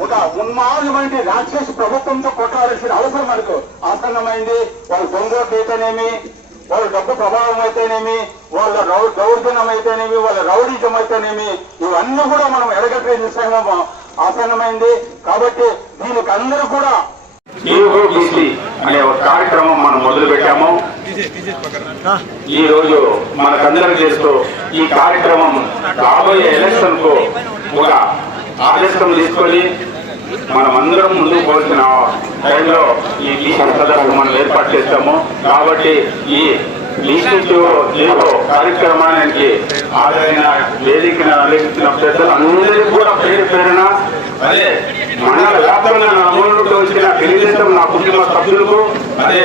ఒక ఉన్మాదమైన రాక్షస ప్రభుత్వంతో కొట్లాడాల్సిన అవసరం మనకు. ఆసన్నమైంది. వాళ్ళ దొంగోట్లు అయితేనేమి వాళ్ళ డబ్బు ప్రభావం అయితేనేమి వాళ్ళ రౌ- దౌర్జన్యం అయితేనేమి వాళ్ళ రౌడీజం అయితేనేమి ఇవన్నీ కూడా మనం ఎడగట్టే విషయం ఆసన్నమైంది. కాబట్టి దీనికి అందరూ కూడా అనే ఒక కార్యక్రమం మనం మొదలు పెట్టాము ఈ రోజు మనకందరం చేస్తూ ఈ కార్యక్రమం రాబోయే ఎలక్షన్కు ఒక ఆదర్శం తీసుకొని మనం అందరం ముందుకు పోల్చిన టైంలో ఈ లీషన్ సదస్సు మనం ఏర్పాటు చేస్తాము కాబట్టి ఈ లీషన్ కార్యక్రమానికి ఆదరైన వేదికను అలెక్కించిన పెద్దలు అందరికీ కూడా పేరు పేరున అదే మన వ్యాప్తంగా నా వచ్చిన తెలుగుదేశం నా కుటుంబ సభ్యులకు అదే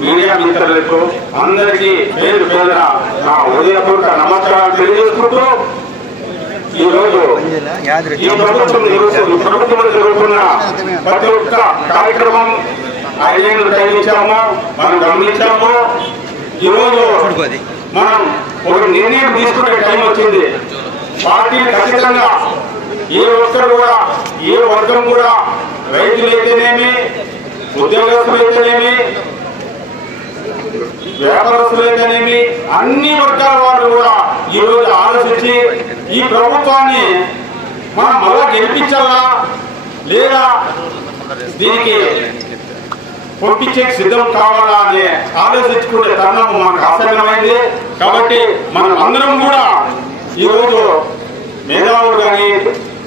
మీడియా మిత్రులకు అందరికీ పేరు పేరున నా ఉదయపూర్వక నమస్కారాలు తెలియజేసుకుంటూ ఈ ప్రభుత్వం ప్రభుత్వంలో జరుగుతున్న ప్రతి ఒక్క కార్యక్రమం ఐదేళ్ళు మనం గమనించాము. ఈ రోజు మనం ఒక నిర్ణయం తీసుకునే టైం వచ్చింది. ఖచ్చితంగా ఏ ఒక్కరు కూడా ఏ వర్గం కూడా రైతులు అయితేనేమి ఉద్యోగస్తులు అయితేనేమి అన్ని వర్గాల వారు కూడా ఈ రోజు ఆలోచించి ఈ ప్రభుత్వాన్ని మనం మళ్ళా గెలిపించాలా? లేదా దీనికి పంపించే సిద్ధం కావాలా అని ఆలోచించుకునే తరుణం మనకు ఆసన్నమైంది కాబట్టి మనం అందరం కూడా ఈరోజు మేధావులు కానీ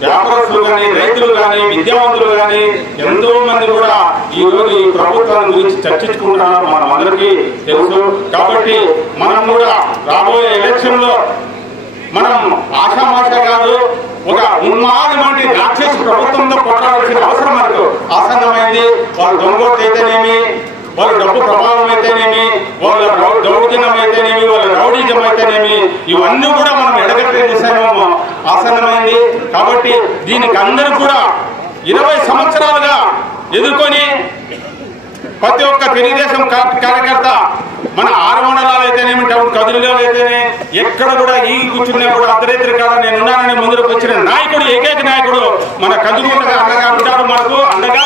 వ్యాపారస్తులు కానీ రైతులు కానీ విద్యావంతులు కానీ ఎంతో మంది కూడా ఈ రోజు ఈ ప్రభుత్వం గురించి చర్చించుకుంటున్నారు. మనం అందరికీ తెలుసు. కాబట్టి మనం కూడా రాబోయే ఎలక్షన్లో మనం ఆశామాష కాదు ఒక ఉన్మాదమైన రాక్షస ప్రభుత్వంతో కొట్టాల్సిన అవసరం మనకు? ఆసన్నమైంది వాళ్ళ దొంగోట్లు అయితేనేమి వాళ్ళ డబ్బు ప్రభావం అయితేనేమి వాళ్ళ దౌర్జన్యం అయితేనేమి వాళ్ళ రౌడీజం అయితేనేమి ఇవన్నీ కూడా మనం ఎడగట్టే విషయం ఆసన్నమైంది కాబట్టి దీనికి అందరూ కూడా ఇరవై సంవత్సరాలుగా ఎదుర్కొని ప్రతి ఒక్క తెలుగుదేశం కా- కార్యకర్త మన ఆరు మండలాలు అయితేనేమి టౌన్ కదులులో అయితేనే ఎక్కడ కూడా ఈ కూర్చున్నా కూడా అర్ధరేత్రి కాడ నేను ఉన్నానని ముందుకు వచ్చిన మన కదులుగా అండగా ఉంటాడు మనకు అండగా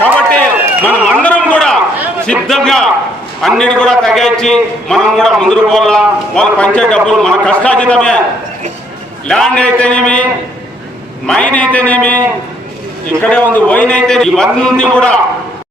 కాబట్టి మనం అందరం కూడా సిద్ధంగా అన్నిటి కూడా తగ్గించి మనం కూడా ముందుకు పోవాలా. వాళ్ళు పంచే డబ్బులు మన కష్టాజితమే ల్యాండ్ అయితేనేమి మైన్ అయితేనేమి ఇక్కడే ఉంది వైన్ అయితే ఇవన్నీ కూడా